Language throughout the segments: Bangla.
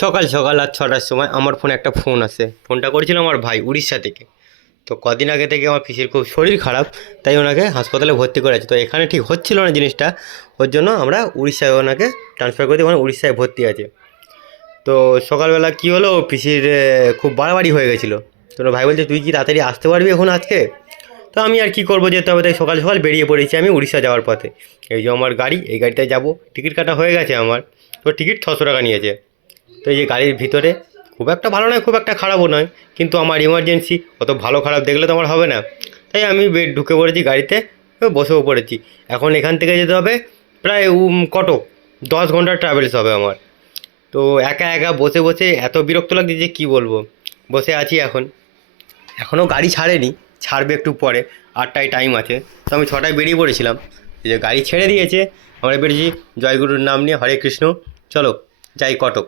সকাল সকাল আর ছটার সময় আমার ফোনে একটা ফোন আসে ফোনটা করেছিল আমার ভাই উড়িষ্যা থেকে। তো কদিন আগে থেকে আমার পিসির খুব শরীর খারাপ, তাই ওনাকে হাসপাতালে ভর্তি করে আছে তো এখানে ঠিক হচ্ছিল না জিনিসটা, ওর জন্য আমরা উড়িষ্যায় ওনাকে ট্রান্সফার করে দিই ওখানে উড়িষ্যায় ভর্তি আছে। তো সকালবেলা কী হলো পিসির খুব বাড়াবাড়ি হয়ে গেছিল। তো ভাই বলছে, তুই কি তাড়াতাড়ি আসতে পারবি এখন আজকে? তো আমি আর কি করব যেতে হবে তাই সকাল সকাল বেরিয়ে পড়েছি আমি উড়িষ্যা যাওয়ার পথে। এই যে আমার গাড়ি, এই গাড়িটায় যাব। টিকিট কাটা হয়ে গেছে আমার। তো টিকিট ছশো টাকা নিয়েছে। তো এই যে গাড়ির ভিতরে খুব একটা ভালো নয়, খুব একটা খারাপও নয়, কিন্তু আমার ইমার্জেন্সি অত ভালো খারাপ দেখলে তো আমার হবে না। তাই আমি বেড ঢুকে পড়েছি গাড়িতে বসেও পড়েছি। এখন এখান থেকে যেতে হবে প্রায় কটক দশ ঘণ্টার ট্রাভেলস হবে আমার। তো একা একা বসে বসে এত বিরক্ত লাগছে যে কী বলব? বসে আছি এখন। এখনও গাড়ি ছাড়েনি, ছাড়বে একটু পরে, আটটায় টাইম আছে। তো আমি ছটায় বেরিয়ে পড়েছিলাম। যে গাড়ি ছেড়ে দিয়েছে, আমরা বেরিয়েছি জয়গুরুর নাম নিয়ে, হরে কৃষ্ণ। চলো, যাই কটক।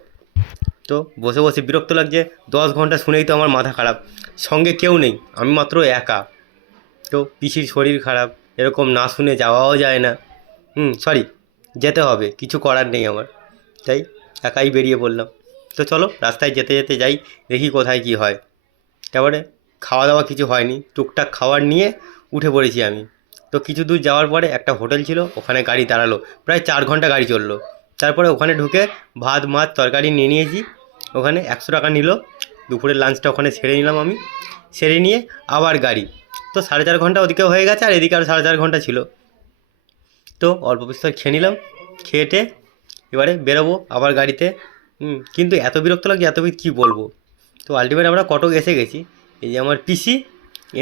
তো বসে বসে বিরক্ত লাগছে, দশ ঘণ্টা শুনেই তো আমার মাথা খারাপ। সঙ্গে কেউ নেই, আমি মাত্র একা। তো পিসির শরীর খারাপ, এরকম না শুনে যাওয়াও যায় না। হুম সরি যেতে হবে, কিছু করার নেই আমার। তাই একাই বেরিয়ে পড়লাম। তো চলো, রাস্তায় যেতে যেতে যাই, দেখি কোথায় কি হয়। তারপরে খাওয়া দাওয়া কিছু হয়নি, টুকটাক খাবার নিয়ে উঠে পড়েছি আমি। তো কিছু দূর যাওয়ার পরে একটা হোটেল ছিল, ওখানে গাড়ি দাঁড়াল। প্রায় চার ঘণ্টা গাড়ি চলল। তারপরে ওখানে ঢুকে ভাত, মাছ, তরকারি নিয়ে নিয়েছি। ওখানে একশো টাকা নিল। দুপুরের লাঞ্চটা ওখানে সেরে নিলাম আমি। সেরে নিয়ে আবার গাড়ি। তো সাড়ে চার ঘণ্টা ওদিকে হয়ে গেছে আর এদিকে আর সাড়ে চার ঘণ্টা ছিল। তো অল্প বিস্তর খেয়ে নিলাম। খেয়েটে এবারে বেরোবো আবার গাড়িতে। কিন্তু এত বিরক্ত লাগছে, এত কী বলব? তো আলটিমেট আমরা কটক এসে গেছি। এই যে আমার পিসি,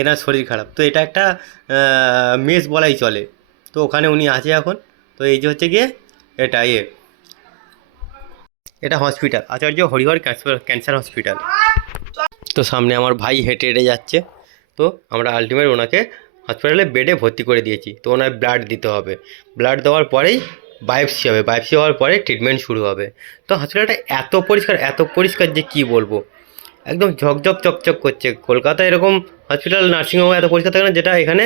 এনার শরীর খারাপ। তো এটা একটা মেস বলাই চলে। তো ওখানে উনি আছে এখন। তো এই যে হচ্ছে গিয়ে, এটা ইয়ে। এটা hospital Acharya Harihar cancer hospital তো সামনে আমার ভাই হেঁটে হেঁটে যাচ্ছে, তো আমরা আলটিমেট ওনাকে হসপিটালে বেডে ভর্তি করে দিয়েছি, তো ওনার ব্লাড দিতে হবে। ব্লাড দেওয়ার পরেই বায়োপসি হবে বায়োপসি হওয়ার পরে ট্রিটমেন্ট শুরু হবে। তো হসপিটালটা এত পরিষ্কার এত পরিষ্কার যে কী বলব? একদম ঝকঝক, চকচক করছে। কলকাতায় এরকম হসপিটাল নার্সিংহোম এত পরিষ্কার থাকে না, যেটা এখানে